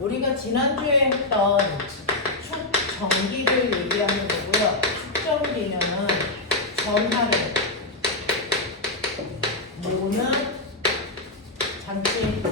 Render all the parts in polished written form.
우리가 지난주에 했던 축전기를 얘기하는 거고요. 축전기면은 전하를 모으는 장치,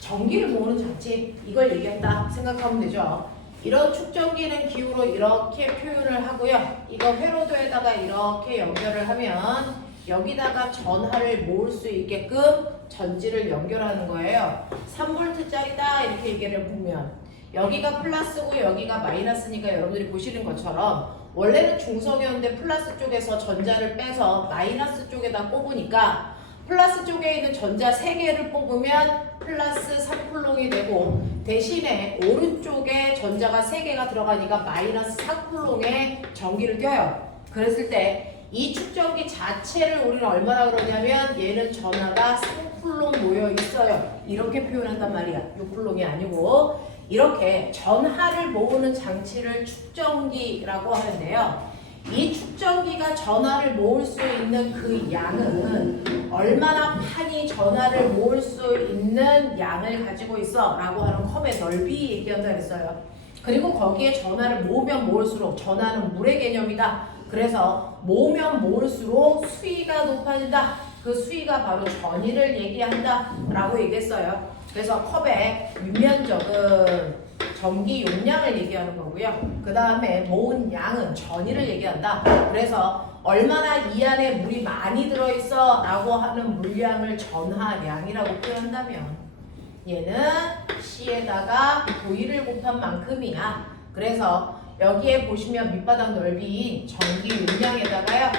전기를 모으는 장치, 이걸 얘기한다 생각하면 되죠. 이런 축전기는 기호로 이렇게 표현을 하고요. 이거 회로도에다가 이렇게 연결을 하면 여기다가 전하를 모을 수 있게끔 전지를 연결하는 거예요. 3V짜리다 이렇게 얘기를 보면 여기가 플러스고 여기가 마이너스니까 여러분들이 보시는 것처럼 원래는 중성이었는데 플러스 쪽에서 전자를 빼서 마이너스 쪽에다 꼽으니까 플러스 쪽에 있는 전자 3개를 뽑으면 플러스 3쿨롱이 되고 대신에 오른쪽에 전자가 3개가 들어가니까 마이너스 4쿨롱의 전기를 껴요. 그랬을 때 이 축전기 자체를 우리는 얼마나 그러냐면 얘는 전하가 3쿨롱 모여 있어요. 이렇게 표현한단 말이야. 6쿨롱이 아니고 이렇게 전하를 모으는 장치를 축전기라고 하는데요. 이 축전기가 전하를 모을 수 있는 그 양은 얼마나 판이 전하를 모을 수 있는 양을 가지고 있어 라고 하는 컵의 넓이 얘기한다 그랬어요. 그리고 거기에 전하를 모으면 모을수록 전하는 물의 개념이다. 그래서 모으면 모을수록 수위가 높아진다. 그 수위가 바로 전위를 얘기한다 라고 얘기했어요. 그래서 컵의 위면적은 전기 용량을 얘기하는 거고요. 그 다음에 모은 양은 전위를 얘기한다. 그래서 얼마나 이 안에 물이 많이 들어있어 라고 하는 물량을 전하량이라고 표현한다면 얘는 C에다가 V를 곱한 만큼이야. 그래서 여기에 보시면 밑바닥 넓이인 전기 용량에다가요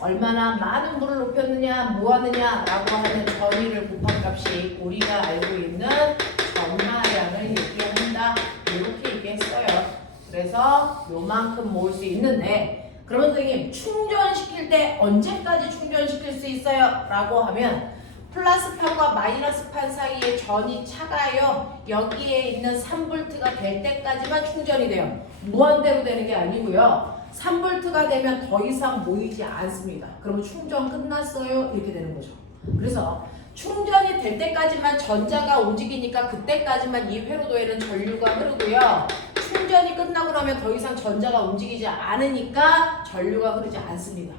얼마나 많은 물을 높였느냐 모았느냐 라고 하는 전위를 곱한 값이 우리가 알고 있는 전하량을 얘기한다. 이렇게 얘기했어요. 그래서 요만큼 모을 수 있는데 그러면 선생님 충전시킬 때 언제까지 충전시킬 수 있어요? 라고 하면 플러스 판과 마이너스 판 사이에 전이 차가요. 여기에 있는 3V가 될 때까지만 충전이 돼요. 무한대로 되는 게 아니고요. 3V가 되면 더 이상 모이지 않습니다. 그러면 충전 끝났어요. 이렇게 되는 거죠. 그래서 충전이 될 때까지만 전자가 움직이니까 그때까지만 이 회로도에는 전류가 흐르고요. 충전이 끝나고 나면 더 이상 전자가 움직이지 않으니까 전류가 흐르지 않습니다.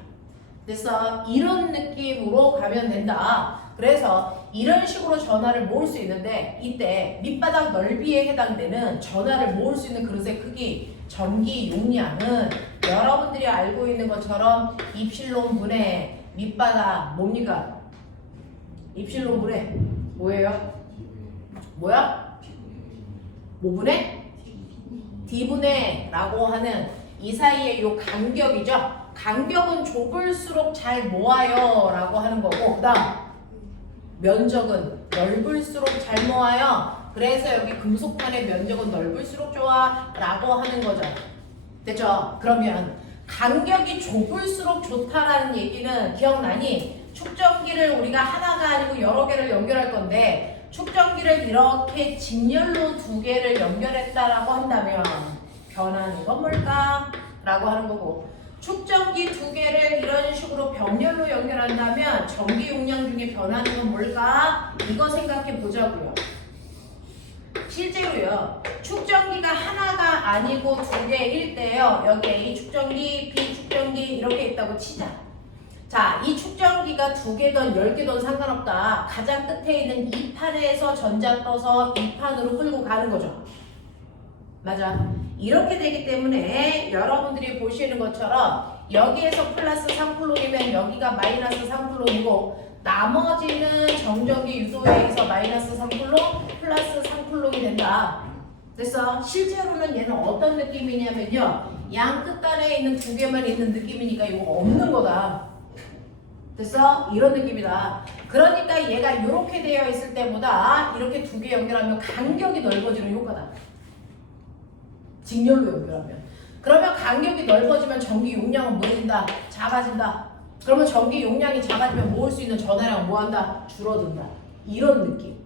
그래서 이런 느낌으로 가면 된다. 그래서 이런 식으로 전하를 모을 수 있는데 이때 밑바닥 넓이에 해당되는 전하를 모을 수 있는 그릇의 크기, 전기 용량은 여러분들이 알고 있는 것처럼 입실론 분의 밑바닥 뭡니까? 입실론 분의 뭐예요? 뭐야? 5분의 D분의 라고 하는 이 사이의 요 간격이죠. 간격은 좁을수록 잘 모아요 라고 하는 거고 그 다음 면적은 넓을수록 잘 모아요. 그래서 여기 금속판의 면적은 넓을수록 좋아 라고 하는 거죠. 됐죠? 그러면 간격이 좁을수록 좋다라는 얘기는 기억나니? 축전기를 우리가 하나가 아니고 여러 개를 연결할 건데 축전기를 이렇게 직렬로 2개를 연결했다라고 한다면 변하는 건 뭘까? 라고 하는 거고 축전기 2개를 이런 식으로 병렬로 연결한다면 전기 용량 중에 변하는 건 뭘까? 이거 생각해 보자고요. 실제로요. 축전기가 하나가 아니고 2개일 때요. 여기 A 축전기, B 축전기 이렇게 있다고 치자. 자, 이 축전기가 2개든 10개든 상관없다. 가장 끝에 있는 이 판에서 전자 떠서 이 판으로 끌고 가는 거죠. 맞아. 이렇게 되기 때문에 여러분들이 보시는 것처럼 여기에서 플러스 3쿨롱이면 여기가 마이너스 3쿨롱이고 나머지는 정전기 유도에 의해서 마이너스 3쿨롱 플러스 3쿨롱이 된다. 그래서 실제로는 얘는 어떤 느낌이냐면요. 양 끝단에 있는 2개만 있는 느낌이니까 이거 없는 거다. 그래서 이런 느낌이다. 그러니까 얘가 이렇게 되어 있을 때보다 이렇게 2개 연결하면 간격이 넓어지는 효과다. 직렬로 연결하면. 그러면 간격이 넓어지면 전기 용량은 뭐해진다? 작아진다. 그러면 전기 용량이 작아지면 모을 수 있는 전하량은 뭐한다? 줄어든다. 이런 느낌.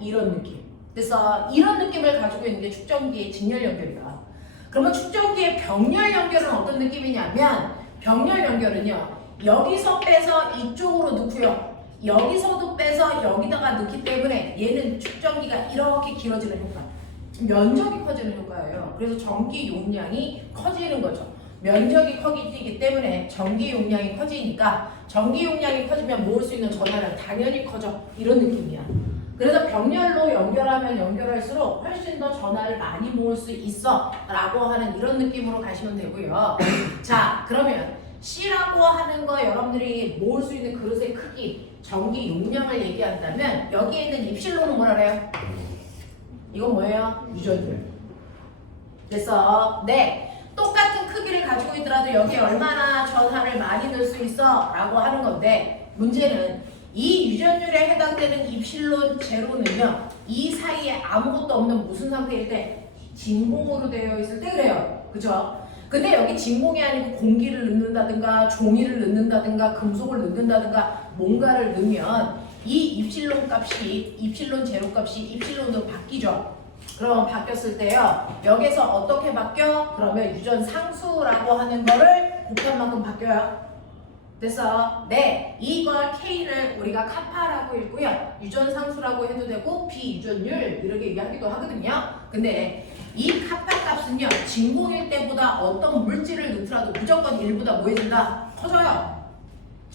이런 느낌. 그래서 이런 느낌을 가지고 있는 게 축전기의 직렬 연결이다. 그러면 축전기의 병렬 연결은 어떤 느낌이냐면 병렬 연결은요. 여기서 빼서 이쪽으로 넣고요. 여기서도 빼서 여기다가 넣기 때문에 얘는 축전기가 이렇게 길어지는 효과, 면적이 커지는 효과예요. 그래서 전기 용량이 커지는 거죠. 면적이 커지기 때문에 전기 용량이 커지니까 전기 용량이 커지면 모을 수 있는 전화량 당연히 커져. 이런 느낌이야. 그래서 병렬로 연결하면 연결할수록 훨씬 더 전화를 많이 모을 수 있어 라고 하는 이런 느낌으로 가시면 되고요. 자, 그러면 C라고 하는 거 여러분들이 모을 수 있는 그릇의 크기, 전기 용량을 얘기한다면 여기에 있는 입실로는 뭐라 그래요? 이건 뭐예요? 유전율. 됐어? 네. 똑같은 크기를 가지고 있더라도 여기에 얼마나 전하를 많이 넣을 수 있어? 라고 하는 건데 문제는 이 유전율에 해당되는 입실론 제로는요. 이 사이에 아무것도 없는 무슨 상태일 때? 진공으로 되어 있을 때 그래요. 그죠? 근데 여기 진공이 아니고 공기를 넣는다든가 종이를 넣는다든가 금속을 넣는다든가 뭔가를 넣으면 이 입실론 값이 입실론 제로 값이 입실론으로 바뀌죠. 그럼 바뀌었을 때요. 여기서 어떻게 바뀌어? 그러면 유전 상수라고 하는 거를 곱한 만큼 바뀌어요. 됐어? 네. 이걸 K를 우리가 카파라고 읽고요. 유전 상수라고 해도 되고 비유전율 이렇게 얘기하기도 하거든요. 근데 이 카파 값은요. 진공일 때보다 어떤 물질을 넣더라도 무조건 1보다 뭐 해준다? 커져요.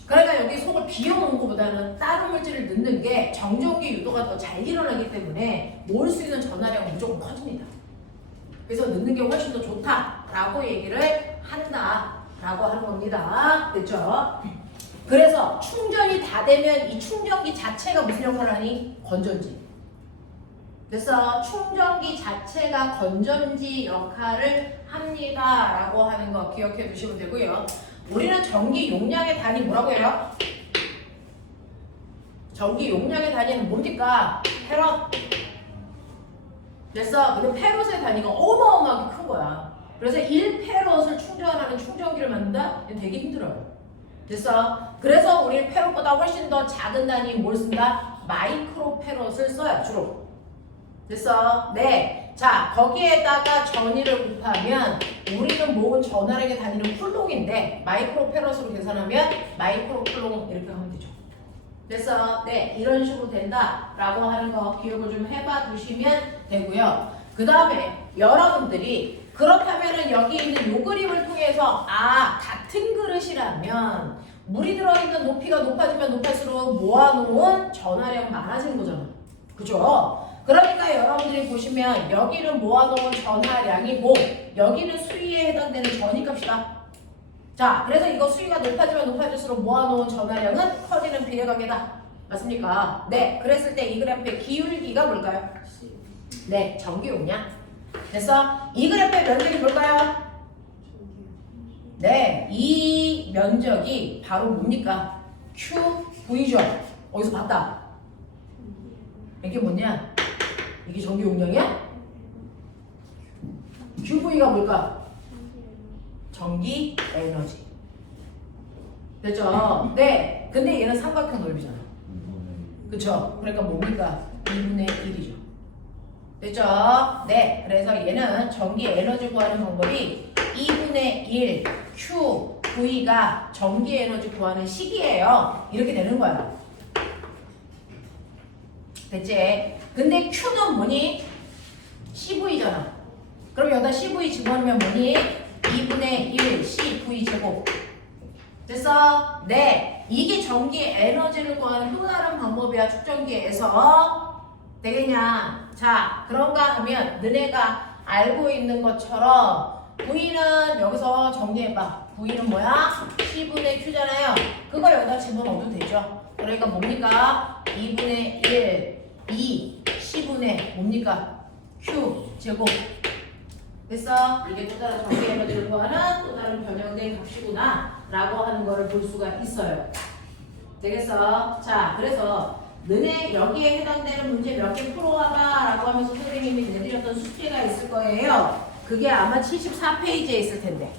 그러니까 여기 속을 비워놓은 것보다는 다른 물질을 넣는 게 정전기 유도가 더 잘 일어나기 때문에 모을 수 있는 전하량은 무조건 커집니다. 그래서 넣는 게 훨씬 더 좋다라고 얘기를 한다라고 하는 겁니다. 됐죠? 그래서 충전이 다 되면 이 충전기 자체가 무슨 역할을 하니? 건전지. 그래서 충전기 자체가 건전지 역할을 합니다라고 하는 거 기억해 두시면 되고요. 우리는 전기 용량의 단위 뭐라고 해요? 전기 용량의 단위는 뭡니까? 페럿. 됐어? 근데 페럿의 단위가 어마어마하게 큰 거야. 그래서 1페럿을 충전하는 충전기를 만든다? 이거 되게 힘들어요. 됐어? 그래서 우리 페럿보다 훨씬 더 작은 단위 뭘 쓴다? 마이크로 페럿을 써요, 주로. 됐어? 네. 자, 거기에다가 전위를 곱하면 우리는 모은 전하량의 단위는 쿨롱인데 마이크로 페럿으로 계산하면 마이크로 쿨롱 이렇게 하면 되죠. 됐어? 네. 이런 식으로 된다라고 하는 거 기억을 좀 해봐 두시면 되고요. 그 다음에 여러분들이 그렇다면은 여기 있는 요 그림을 통해서 같은 그릇이라면 물이 들어있는 높이가 높아지면 높을수록 모아놓은 전하량은 많아지는 거잖아. 그죠? 그러니까 여러분들이 보시면 여기는 모아놓은 전하량이고 여기는 수위에 해당되는 전위값이다. 자, 그래서 이거 수위가 높아지면 높아질수록 모아놓은 전하량은 커지는 비례관계다. 맞습니까? 네, 그랬을 때 이 그래프의 기울기가 뭘까요? 네, 전기 용량. 됐어? 이 그래프의 면적이 뭘까요? 네, 이 면적이 바로 뭡니까? QV죠? 어디서 봤다? 이게 뭐냐? 이게 전기 용량이야? QV가 뭘까? 전기 에너지. 됐죠? 네. 근데 얘는 삼각형 넓이잖아. 그쵸? 그러니까 뭡니까? 2분의 1이죠. 됐죠? 네. 그래서 얘는 전기 에너지 구하는 방법이 2분의 1 QV가 전기 에너지 구하는 식이에요. 이렇게 되는 거야. 됐지? 근데 Q는 뭐니? CV잖아. 그럼 여기다 CV 집어넣으면 뭐니? 2분의 1 CV 제곱. 됐어? 네. 이게 전기 에너지를 구하는 또 다른 방법이야. 축전기에서. 되겠냐? 자, 그런가 하면 너네가 알고 있는 것처럼 V는 여기서 정리해봐. V는 뭐야? C분의 Q잖아요. 그걸 여기다 집어넣어도 되죠. 그러니까 뭡니까? 2분의 1 2 C분의 뭡니까? Q 제곱. 됐어? 이게 또 다른 전기 에너지를 구하는 또 다른 변형된 값이구나 라고 하는 거를 볼 수가 있어요. 되겠어? 자, 그래서 너네 여기에 해당되는 문제 몇 개 풀어와봐 라고 하면서 선생님이 내드렸던 숙제가 있을 거예요. 그게 아마 74페이지에 있을 텐데.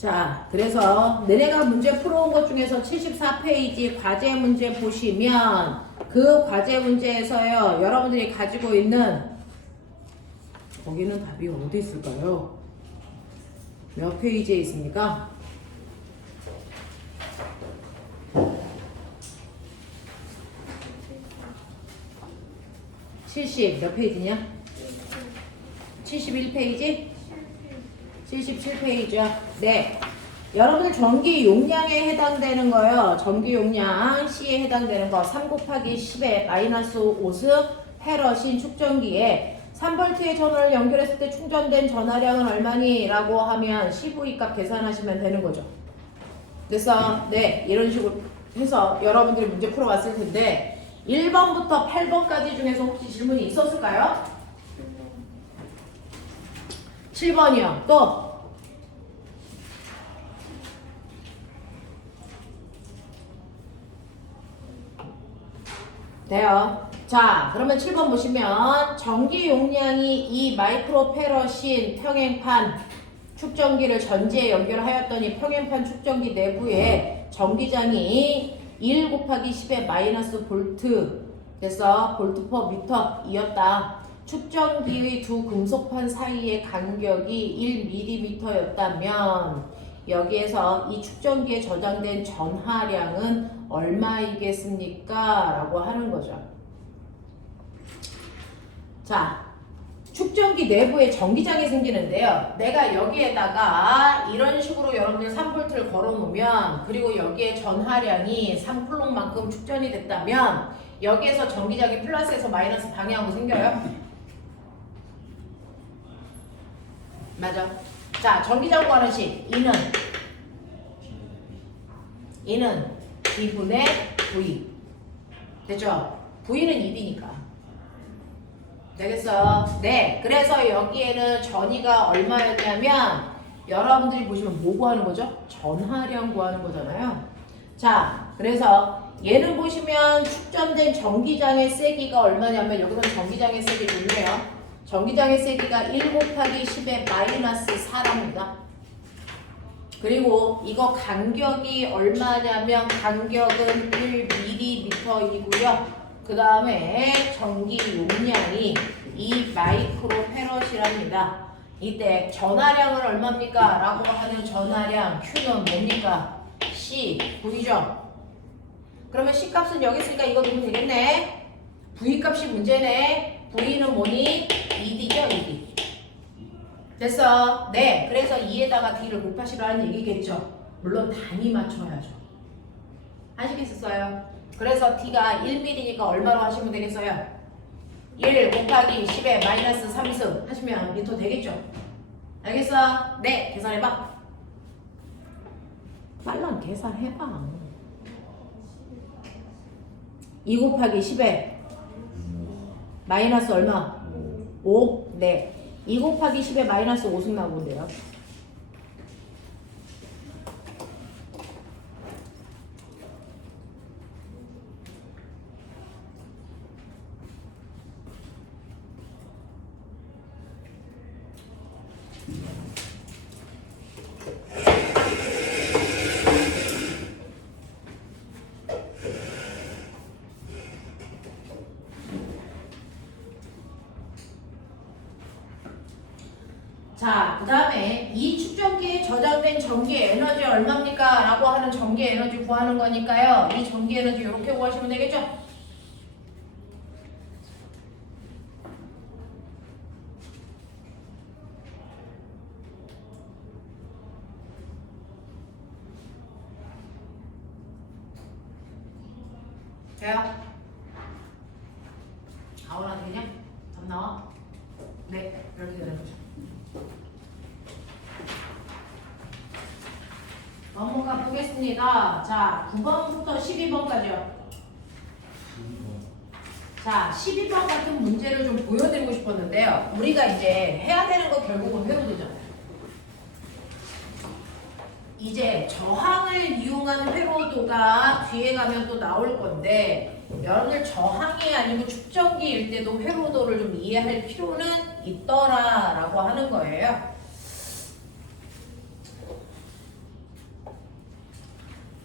자, 그래서 너네가 문제 풀어온 것 중에서 74페이지 과제 문제 보시면 그 과제 문제에서요, 여러분들이 가지고 있는 거기는 답이 어디 있을까요? 몇 페이지에 있습니까? 70 몇 페이지냐? 71페이지? 77페이지야. 네. 여러분들 전기 용량에 해당되는 거요. 전기 용량 C에 해당되는 거 3 곱하기 10에 마이너스 5스 페러신 축전기에 3V의 전원을 연결했을 때 충전된 전하량은 얼마니? 라고 하면 CV 값 계산하시면 되는 거죠. 그래서 네, 이런 식으로 해서 여러분들이 문제 풀어왔을 텐데 1번부터 8번까지 중에서 혹시 질문이 있었을까요? 7번이요. 또 돼요. 자, 그러면 7번 보시면 전기 용량이 이 마이크로페러신 평행판 축전기를 전지에 연결하였더니 평행판 축전기 내부에 전기장이 1 곱하기 10의 마이너스 볼트 그래서 볼트 퍼 미터 이었다. 축전기의 두 금속판 사이의 간격이 1mm였다면 여기에서 이 축전기에 저장된 전하량은 얼마이겠습니까? 라고 하는 거죠. 자, 축전기 내부에 전기장이 생기는데요. 내가 여기에다가 이런 식으로 여러분들 3V를 걸어 놓으면 그리고 여기에 전하량이 3쿨롱만큼 축전이 됐다면 여기에서 전기장이 플러스에서 마이너스 방향으로 생겨요. 맞아. 자, 전기장 구하는 식 E는 D분의 V 됐죠? V는 2D니까 되겠어? 네. 그래서 여기에는 전위가 얼마였냐면 여러분들이 보시면 뭐 구하는 거죠? 전하량 구하는 거잖아요. 자, 그래서 얘는 보시면 축전된 전기장의 세기가 얼마냐면 여기서는 전기장의 세기 좋네요. 전기장의 세기가 1 곱하기 10의 마이너스 4랍니다. 그리고 이거 간격이 얼마냐면 간격은 1mm이고요. 그 다음에 전기 용량이 2 마이크로페럿이랍니다. 이때 전하량은 얼마입니까? 라고 하는 전하량 Q는 뭡니까? C, V죠? 그러면 C 값은 여기 있으니까 이거 넣으면 되겠네. V 값이 문제네. V는 뭐니? 2D죠, 2D. 됐어? 네. 그래서 2에다가 D를 곱하시라는 얘기겠죠. 물론 단위 맞춰야죠. 아시겠어요? 그래서 D가 1mm니까 얼마로 하시면 되겠어요? 1 곱하기 10에 마이너스 3승 하시면 미터 되겠죠? 알겠어? 네. 계산해봐. 빨랑 계산해봐. 2 곱하기 10에 마이너스 얼마? 5? 네. 2 곱하기 10에 마이너스 5승 나오는데요. 자, 그 다음에 이 축전기에 저장된 전기 에너지 얼마입니까? 라고 하는 전기 에너지 구하는 거니까요. 이 전기 에너지 이렇게 구하시면 되겠죠? 돼요? 아무나 되냐? 답 나와? 네, 이렇게 되는 거죠. 넘어가 보겠습니다. 자, 9번부터 12번까지요. 자, 12번 같은 문제를 좀 보여드리고 싶었는데요. 우리가 이제 해야 되는 거 결국은 회로도잖아요. 이제 저항을 이용한 회로도가 뒤에 가면 또 나올 건데 여러분들 저항이 아니고 축전기일 때도 회로도를 좀 이해할 필요는 있더라라고 하는 거예요.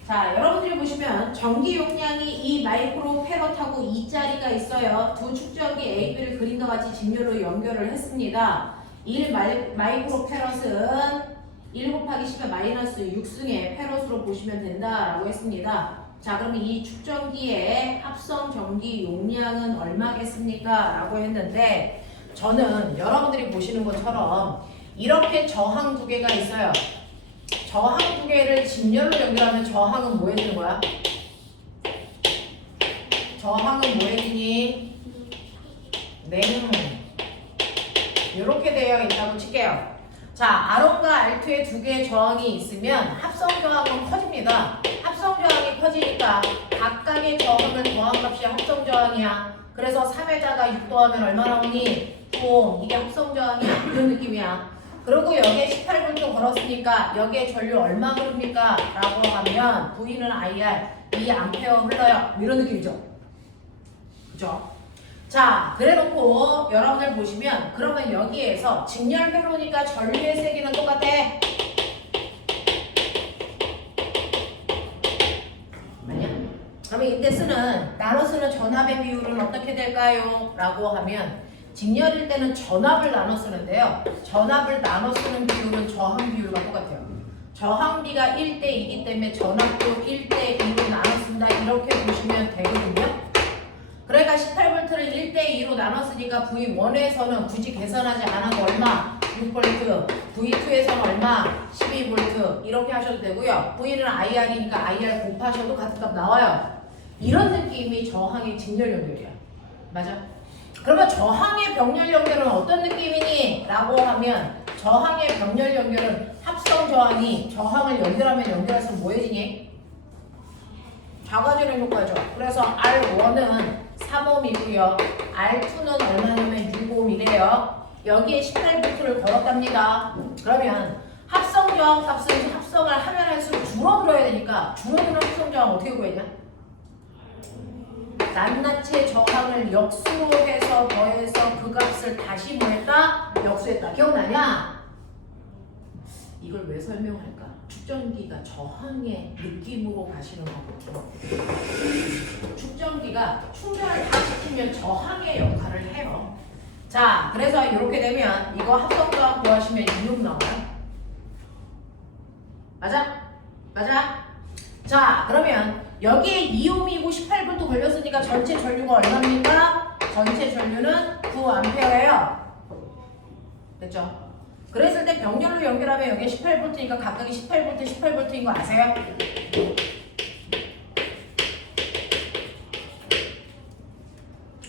자, 여러분들이 보시면 전기 용량이 이 마이크로 패럿하고 이 자리가 있어요. 두 축전기 A, B를 그림과 같이 직렬로 연결을 했습니다. 1 마이크로 패럿은 1 곱하기 10의 마이너스 6승의 패럿으로 보시면 된다라고 했습니다. 자, 그러면 이 축전기의 합성 전기 용량은 얼마겠습니까? 라고 했는데 저는 여러분들이 보시는 것처럼 이렇게 저항 두 개가 있어요. 저항 두 개를 직렬로 연결하면 저항은 뭐 해주는 거야? 저항은 뭐 해주니? 이렇게 되어 있다고 칠게요. 자, R1과 R2의 두 개의 저항이 있으면 합성 저항은 커집니다. 합성 저항이 커지니까 각각의 저항을 더한 값이 합성 저항이야. 그래서 3에다가 6 더하면 얼마 나오니? 9. 이게 합성 저항이야. 이런 느낌이야. 그리고 여기에 18V 걸었으니까 여기에 전류 얼마 흐릅니까? 라고 하면 V는 IR 2A 흘러요. 이런 느낌이죠. 그죠? 자, 그래놓고 여러분들 보시면 그러면 여기에서 직렬회로니까 전류의 세기는 똑같아. 아니야? 그러면 이때 나눠 쓰는 전압의 비율은 어떻게 될까요? 라고 하면 직렬일 때는 전압을 나눠 쓰는데요. 전압을 나눠 쓰는 비율은 저항 비율과 똑같아요. 저항비가 1대2이기 때문에 전압도 1대2로 나눠 쓴다. 이렇게 보시면 되거든요. 그러니까 18V를 1대2로 나눠 쓰니까 V1에서는 굳이 계산하지 않아도 얼마? 6V, V2에서는 얼마? 12V 이렇게 하셔도 되고요. V는 IR이니까 IR 곱하셔도 같은 값 나와요. 이런 느낌이 저항의 직렬 연결이야. 맞아? 그러면 저항의 병렬 연결은 어떤 느낌이니? 라고 하면 저항의 병렬 연결은 합성 저항이 저항을 연결하면 연결할수록 뭐 해지니? 작아지는 효과죠. 그래서 R1은 3ohm이고요. R2는 얼마냐면 6ohm이래요. 여기에 18V를 걸었답니다. 그러면 합성 저항 값은 합성을 하면 할수록 줄어들어야 되니까 줄어드는 합성 저항 어떻게 구했냐? 낱낱의 저항을 역수로 해서 더해서 그 값을 다시 뭐 했다? 역수했다. 기억나냐? 이걸 왜 설명할까? 축전기가 저항의 느낌으로 가시는 거고 축전기가 충전을 다 시키면 저항의 역할을 해요. 자, 그래서 이렇게 되면 이거 합성저항 구하시면 26 나와요. 맞아? 맞아? 자, 그러면 여기에 2ohm이고 18V 걸렸으니까 전체 전류가 얼마입니까? 전체 전류는 9A예요. 됐죠? 그랬을 때 병렬로 연결하면 여기에 18V니까 각각이 18V, 18V인 거 아세요?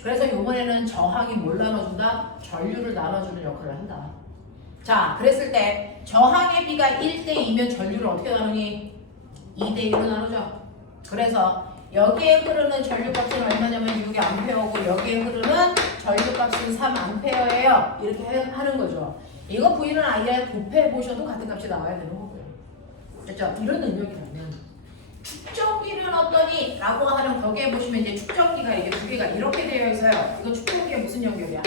그래서 이번에는 저항이 뭘 나눠준다? 전류를 나눠주는 역할을 한다. 자, 그랬을 때 저항의 비가 1대2면 전류를 어떻게 나누니? 2대2로 나누죠. 그래서 여기에 흐르는 전류값은 얼마냐면 6A, 여기에 흐르는 전류값은 3A예요. 이렇게 하는 거죠. 이거 V는 IR 곱해보셔도 같은 값이 나와야 되는 거고요. 됐죠? 이런 능력이라면 축전기는 어떠니? 라고 하는 벽에 보시면 이제 축전기가 이게 두 개가 이렇게 되어 있어요. 이거 축전기의 무슨 연결이야?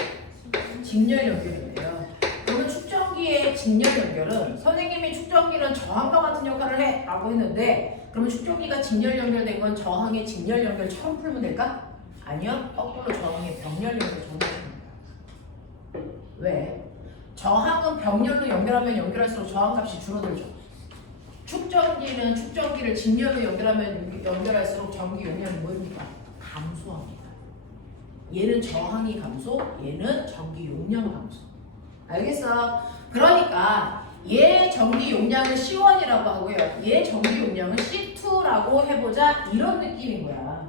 직렬 연결이에요. 그러면 축전기의 직렬 연결은 선생님이 축전기는 저항과 같은 역할을 해 라고 했는데 그러면 축전기가 직렬 연결된 건 저항의 직렬 연결처럼 풀면 될까? 아니요. 거꾸로 저항의 병렬 연결처럼 풀면 됩니다. 왜? 저항은 병렬로 연결하면 연결할수록 저항값이 줄어들죠. 축전기는 축전기를 직렬로 연결하면 연결할수록 전기 용량이 뭐입니까? 감소합니다. 얘는 저항이 감소, 얘는 전기 용량 감소. 알겠어? 그러니까 얘 전기 용량은 C1이라고 하고요. 얘 전기 용량은 C2라고 해보자 이런 느낌인 거야.